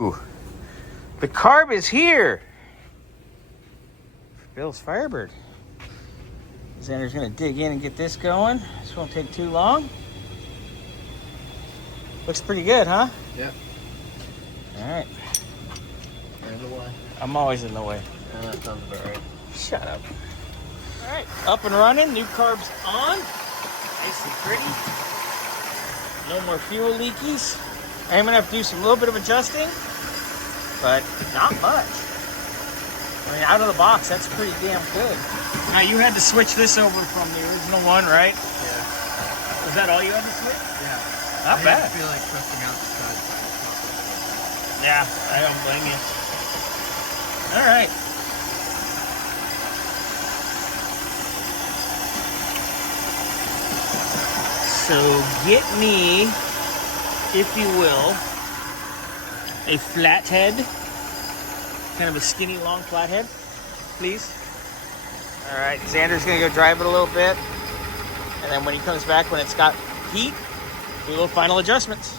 Ooh, the carb is here. Bill's Firebird. Xander's gonna dig in and get this going. This won't take too long. Looks pretty good, huh? Yeah. All right. You're in the way. I'm always in the way. That sounds about right. Shut up. All right, up and running. New carbs on. Nice and pretty. No more fuel leakies. I'm gonna have to do some little bit of adjusting, but not much. I mean, out of the box, that's pretty damn good. Now, you had to switch this over from the original one, right? Yeah. Was that all you had to switch? Yeah. Not bad. I feel like pressing out the side. Yeah, I don't blame you. All right. So get me, if you will, a flathead, kind of a skinny, long flathead, please. All right, Xander's gonna go drive it a little bit, and then when he comes back, when it's got heat, do little final adjustments.